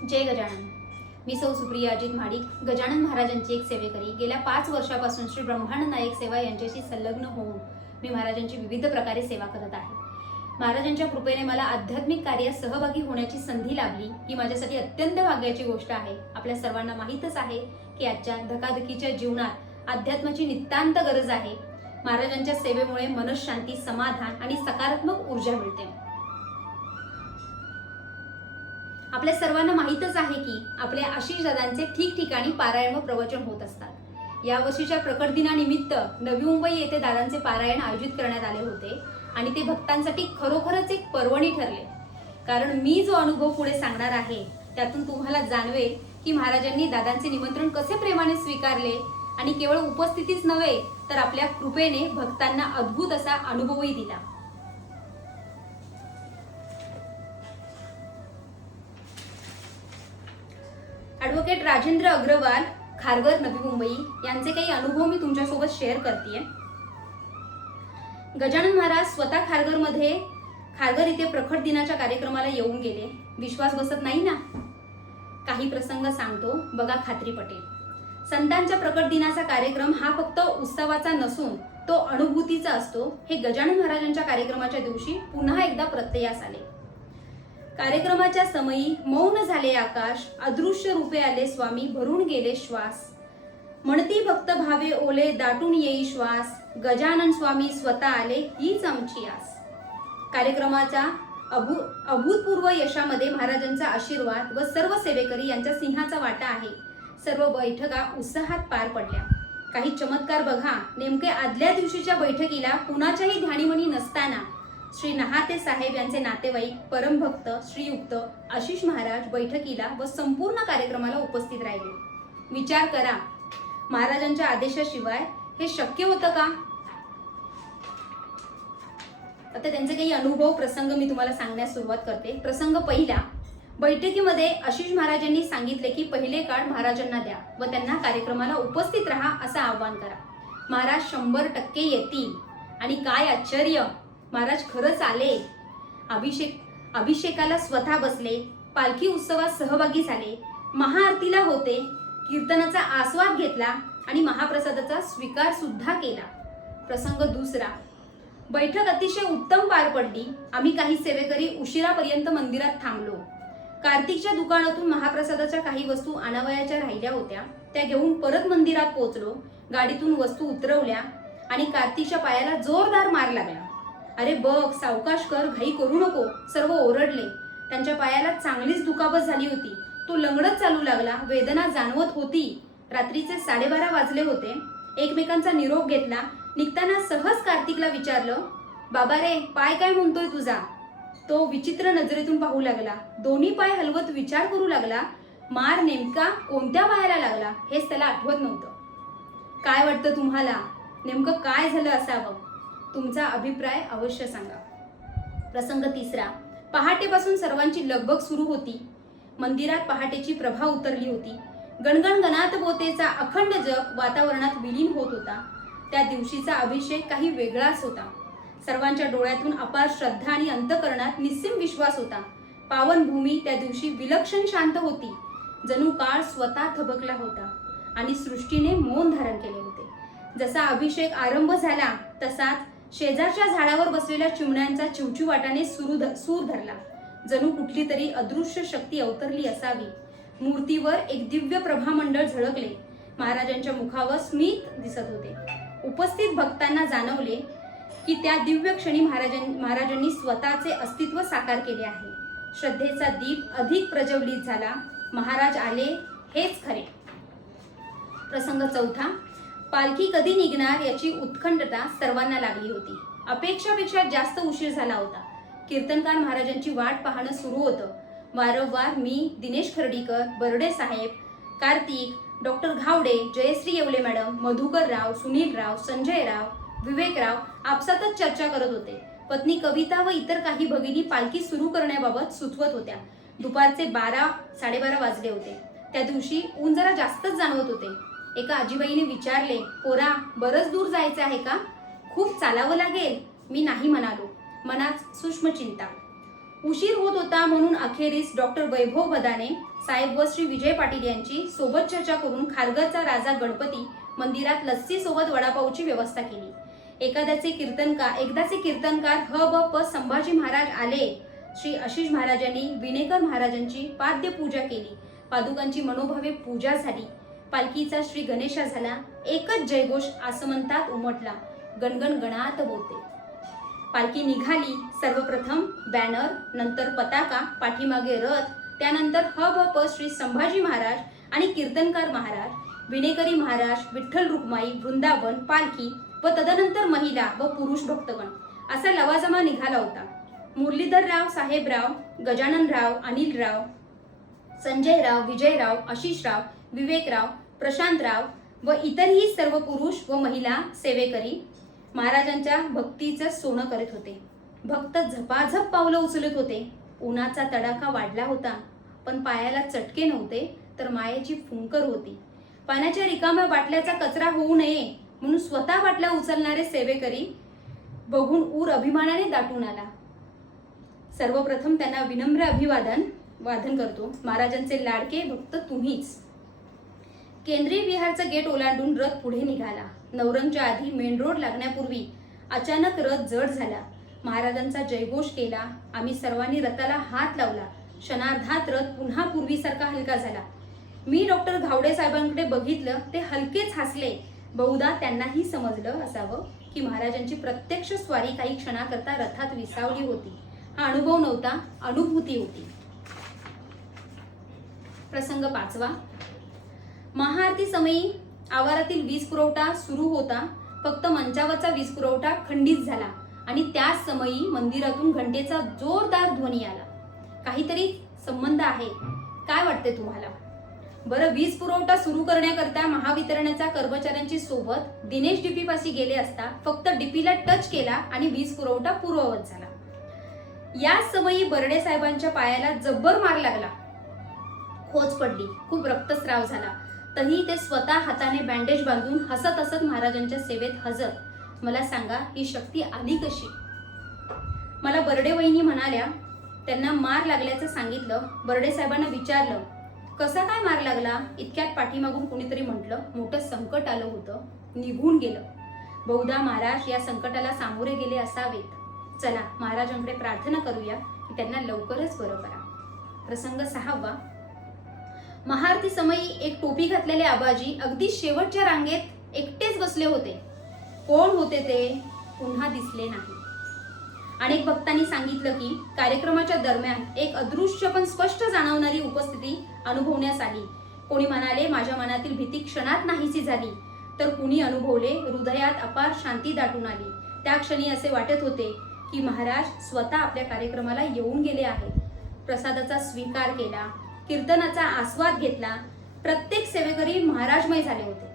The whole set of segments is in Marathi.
जय गजानन. मी सौ सुप्रिया अजित महाडिक, गजानन महाराजांची एक सेवेकरी. गेल्या 5 वर्षापासून श्री ब्रह्मानंद नायक सेवा यांच्याशी संलग्न होऊन मी महाराजांची विविध प्रकारे सेवा करत आहे. महाराजांच्या कृपेने मला आध्यात्मिक कार्यात सहभागी होण्याची संधी लाभली ही माझ्यासाठी अत्यंत भाग्याची गोष्ट आहे. आपल्या सर्वांना माहीतच आहे की आजच्या धकाधकीच्या जीवनात अध्यात्माची नितांत गरज आहे. महाराजांच्या सेवेमुळे मनःशांती, समाधान आणि सकारात्मक ऊर्जा मिळते. आपल्या सर्वांना माहीतच आहे की आपल्या आशिष दादांचे ठिकठिकाणी पारायण व प्रवचन होत असतात. या वर्षीच्या प्रकट दिनानिमित्त नवी मुंबई येथे दादांचे पारायण आयोजित करण्यात आले होते आणि ते भक्तांसाठी खरोखरच एक पर्वणी ठरले. कारण मी जो अनुभव पुढे सांगणार आहे त्यातून तुम्हाला जाणवेल की महाराजांनी दादांचे निमंत्रण कसे प्रेमाने स्वीकारले आणि केवळ उपस्थितीच नव्हे तर आपल्या कृपेने भक्तांना अद्भुत असा अनुभवही दिला. ॲडव्होकेट राजेंद्र अग्रवाल, खारघर, नवी मुंबई यांचे काही अनुभव मी तुमच्यासोबत शेअर करतेय. गजानन महाराज स्वतः खारघर इथे प्रकट दिनाच्या कार्यक्रमाला येऊन गेले. विश्वास बसत नाही ना? काही प्रसंग सांगतो, बघा, खात्री पटेल. संतांच्या प्रकट दिनाचा कार्यक्रम हा फक्त उत्सवाचा नसून तो अनुभूतीचा असतो. हे गजानन महाराजांच्या कार्यक्रमाच्या दिवशी पुन्हा एकदा प्रत्ययास आले. कार्यक्रमाच्या समयी मौन झाले आकाश, अदृश्य रूपे आले स्वामी, भरून गेले श्वास. म्हणती भक्त भावे ओले, दाटून येई श्वास, गजानन स्वामी स्वतः आले, हीच आमची आस. कार्यक्रमाच्या अभूतपूर्व यशामध्ये महाराजांचा आशीर्वाद व सर्व सेवेकरी यांचा सिंहाचा वाटा आहे. सर्व बैठका उत्साहात पार पडल्या. काही चमत्कार बघा. नेमके आदल्या दिवशीच्या बैठकीला कुणाच्याही ध्यानीमनी नसताना श्री नहाते साहेब यांचे नातेवाईक, परमभक्त श्रीयुक्त आशिष महाराज बैठकीला व संपूर्ण कार्यक्रमाला उपस्थित राहिले. विचार करा, महाराजांच्या आदेशाशिवाय हे शक्य होतं का? आता त्यांचे काही अनुभव, प्रसंग मी तुम्हाला सांगण्यास सुरुवात करते. प्रसंग पहिला. बैठकीमध्ये आशिष महाराजांनी सांगितले की पहिले कार्ड महाराजांना द्या व त्यांना कार्यक्रमाला उपस्थित राहा असं आवाहन करा. महाराज 100% येतील. आणि काय आश्चर्य, महाराज खरंच आले. अभिषेकाला स्वतः बसले, पालखी उत्सवात सहभागी झाले, महाआरतीला होते, कीर्तनाचा आस्वाद घेतला आणि महाप्रसादाचा स्वीकार सुद्धा केला. प्रसंग दुसरा. बैठक अतिशय उत्तम पार पडली. आम्ही काही सेवेकरी उशिरापर्यंत मंदिरात थांबलो. कार्तिकच्या दुकानातून महाप्रसादाच्या काही वस्तू आणावयाच्या राहिल्या होत्या. त्या घेऊन परत मंदिरात पोहोचलो. गाडीतून वस्तू उतरवल्या आणि कार्तिकच्या पायाला जोरदार मार लागला. अरे बघ, सावकाश कर, घाई करू नको, सर्व ओरडले. त्यांच्या पायाला चांगलीच दुखापत झाली होती. तो लंगडत चालू लागला. वेदना जाणवत होती. रात्रीचे 12:30 वाजले होते. एकमेकांचा निरोप घेतला. निघताना सहज कार्तिकला विचारलं, बाबा रे, पाय काय म्हणतोय तुझा? तो विचित्र नजरेतून पाहू लागला. दोन्ही पाय हलवत विचार करू लागला. मार नेमका कोणत्या पायाला लागला हेच त्याला आठवत नव्हतं. काय वाटतं तुम्हाला? नेमकं काय झालं असावं? तुमचा अभिप्राय अवश्य सांगा. प्रसंग तिसरा. पहाटेपासून सर्वांची लगबग सुरू होती. मंदिरात पहाटेची प्रभा उतरली होती. गणगण गणात बोतेचा अखंड जप वातावरणात विलीन होत होता. त्या दिवशीचा अभिषेक काही वेगळाच होता. सर्वांच्या डोळ्यातून अपार श्रद्धा आणि अंतःकरणात निस्सीम विश्वास होता. पावनभूमी त्या दिवशी विलक्षण शांत होती. जणू काळ स्वतः थबकला होता आणि सृष्टीने मौन धारण केले होते. जसा अभिषेक आरंभ झाला तसाच शेजारच्या झाडावर बसलेल्या चिमण्यांचा चिवचिवाटाने सूर धरला. जणू कुठली तरी अदृश्य शक्ती अवतरली असावी. मूर्तीवर एक दिव्य प्रभामंडळ झळकले. महाराजांच्या मुखावर स्मित दिसत होते. उपस्थित भक्तांना जाणवले की त्या दिव्य क्षणी महाराजांनी स्वतःचे अस्तित्व साकार केले आहे. श्रद्धेचा दीप अधिक प्रज्वलित झाला. महाराज आले हेच खरे. प्रसंग चौथा. पालखी कधी निघणार याची उत्कंठता सर्वांना लागली होती. अपेक्षापेक्षा जास्त उशीर झाला होता. कीर्तनकार महाराजांची वाट पाहणं सुरू होतं. वारंवार मी, दिनेश खर्डीकर, बर्डे साहेब, कार्तिक, डॉक्टर घावडे, जयश्री येवले मॅडम, मधुकर राव, सुनील राव, संजय राव, विवेकराव आपसातच चर्चा करत होते. पत्नी कविता व इतर काही भगिनी पालखी सुरू करण्याबाबत सुचवत होत्या. दुपारचे 12-12:30 वाजले होते. त्या दिवशी ऊन जरा जास्तच जाणवत होते. एका आजीबाईने विचारले, पोरा, बरंच दूर जायचं आहे का? खूप चालावं लागेल. मी नाही म्हणालो. मनात सूक्ष्म चिंता. उशीर होत होता म्हणून अखेरीस डॉक्टर वैभव बदाने साहेब व श्री विजय पाटील यांची सोबत चर्चा करून खारघरचा राजा गणपती मंदिरात लस्सी सोबत वडापावची व्यवस्था केली. एकदाचे कीर्तनकार ह ब प संभाजी महाराज आले. श्री आशिष महाराजांनी विनेकर महाराजांची पाद्य पूजा केली. पादुकांची मनोभावे पूजा झाली. पालखीचा श्री गणेशा झाला. एकच जयघोष आसमंतात उमटला. गणगण गणात बोलते. पालखी निघाली. सर्वप्रथम बॅनर, नंतर पताका, पाठीमागे रथ, त्यानंतर ह ब प श्री संभाजी महाराज आणि कीर्तनकार महाराज, विनेकरी महाराज, विठ्ठल रुक्माई, वृंदावन, पालखी व तदनंतर महिला व पुरुष भक्तगण असा लवाजमा निघाला होता. मुरलीधरराव, साहेबराव, गजाननराव, अनिलराव, संजयराव, विजयराव, आशिषराव, विवेकराव, प्रशांतराव व इतरही सर्व पुरुष व महिला सेवेकरी महाराजांच्या भक्तीचं सोनं करत होते. भक्त झपाझप पावलं उचलत होते. उन्हाचा तडाखा वाढला होता, पण पायाला चटके नव्हते, तर मायेची फुंकर होती. पाण्याच्या रिकाम्या बाटल्याचा कचरा होऊ नये म्हणून स्वतः बाटल्या उचलणारे सेवेकरी बघून ऊर अभिमानाने दाटून आला. सर्वप्रथम त्यांना विनम्र अभिवादन करतो. महाराजांचे लाडके भक्त तुम्हीच. केंद्रीय विहारचं गेट ओलांडून रथ पुढे निघाला. नवरंगच्या आधी मेन रोड लागण्यापूर्वी अचानक रथ जड झाला. महाराजांचा जयघोष केला. आम्ही सर्वांनी रथाला हात लावला. क्षणार्धात रथ पुन्हा पूर्वीसारखा हलका झाला. मी डॉक्टर घावडे साहेबांकडे बघितलं. ते हलकेच हसले. बहुधा त्यांनाही समजलं असावं की महाराजांची प्रत्यक्ष स्वारी काही क्षणाकरता रथात विसावली होती. हा अनुभव नव्हता, अनुभूती होती. प्रसंग 5. महाआरती समयी आवारातील वीज पुरवठा सुरू होता. फक्त मंचावरचा वीज पुरवठा खंडित झाला आणि त्याच समयी मंदिरातून घंटेचा जोरदार ध्वनी आला. काहीतरी संबंध आहे. काय वाटते तुम्हाला? बरं, वीज पुरवठा सुरू करण्याकरता महावितरणाच्या कर्मचाऱ्यांची सोबत दिनेश डीपी पाशी गेले असता फक्त डीपीला टच केला आणि वीज पुरवठा पूर्ववत झाला. याच समयी बर्डे साहेबांच्या पायाला जब्बर मार लागला. खोच पडली. खूप रक्तस्राव झाला. तरी ते स्वतः हाताने बँडेज बांधून हसत हसत महाराजांच्या सेवेत हजर. मला सांगा, ही शक्ती आली कशी? मला बर्डे वहिनी म्हणाल्या. त्यांना मार लागल्याचं सांगितलं. बर्डे साहेबांना विचारलं, कसा काय मार लागला? इतक्यात पाठीमागून कुणीतरी म्हटलं, मोठं संकट आलं होतं, निघून गेलं. बहुधा महाराज या संकटाला सामोरे गेले असावेत. चला महाराजांकडे प्रार्थना करूया की त्यांना लवकरच बरं करा. प्रसंग 6. महाआरती समयी एक टोपी घातलेले आबाजी अगदी शेवटच्या रांगेत एकटेच बसले होते. कोण होते ते पुन्हा दिसले नाही. अनेक भक्तांनी सांगितलं की कार्यक्रमाच्या दरम्यान एक अदृश्य पण स्पष्ट जाणवणारी उपस्थिती अनुभवण्यास आली. कोणी म्हणाले माझ्या मनातील भीती क्षणात नाहीशी झाली, तर कुणी अनुभवले हृदयात अपार शांती दाटून आली. त्या क्षणी असे वाटत होते की महाराज स्वतः आपल्या कार्यक्रमाला येऊन गेले आहेत. प्रसादाचा स्वीकार केला. कीर्तनाचा आस्वाद घेतला. प्रत्येक सेवेकरी महाराजमय झाले होते.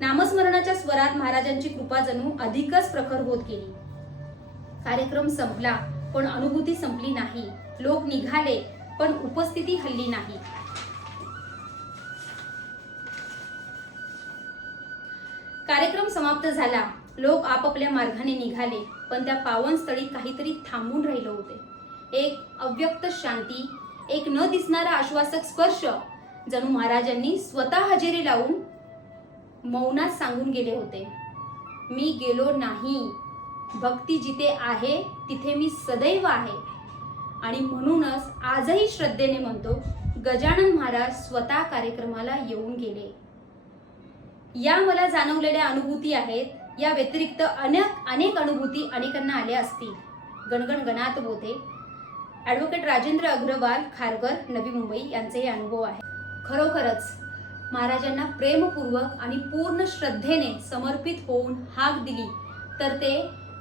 नामस्मरणाच्या स्वरात महाराजांची कृपा जणू अधिकच प्रखर होत गेली. कार्यक्रम संपला, पण अनुभूती संपली नाही. लोक निघाले, पण उपस्थिती हल्ली नाही. कार्यक्रम समाप्त झाला. लोक आपापल्या मार्गाने निघाले, पण त्या पावनस्थळी काहीतरी थांबून राहिलं होते. एक अव्यक्त शांती, एक न दिसणारा आश्वासक स्पर्श. जणू महाराजांनी स्वतः हजेरी लावून मौनात सांगून गेले होते, मी गेलो नाही. भक्ती जिथे आहे तिथे मी सदैव आहे. आणि म्हणूनच आजही श्रद्धेने म्हणतो, गजानन महाराज स्वतः कार्यक्रमाला येऊन गेले. या मला जाणवलेल्या अनुभूती आहेत. या व्यतिरिक्त अनेक अनुभूती अनेकांना आल्या असतील. गणगण गणात बोधे. ॲडव्होकेट राजेंद्र अग्रवाल, खारघर, नवी मुंबई यांचे हे अनुभव आहे. खरोखरच महाराजांना प्रेमपूर्वक आणि पूर्ण श्रद्धेने समर्पित होऊन हाक दिली तर ते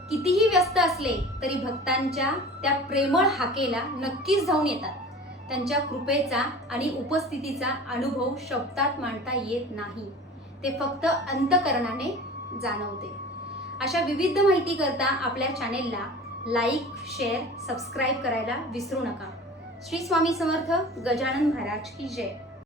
कितीही व्यस्त असले तरी भक्तांच्या त्या प्रेमळ हाकेला नक्कीच धावून येतात. त्यांच्या कृपेचा आणि उपस्थितीचा अनुभव शब्दात मांडता येत नाही. ते फक्त अंतःकरणाने जाणवते. अशा विविध माहिती करता आपल्या चॅनेलला लाईक, शेअर, सबस्क्राईब करायला विसरू नका. श्री स्वामी समर्थ. गजानन महाराज की जय.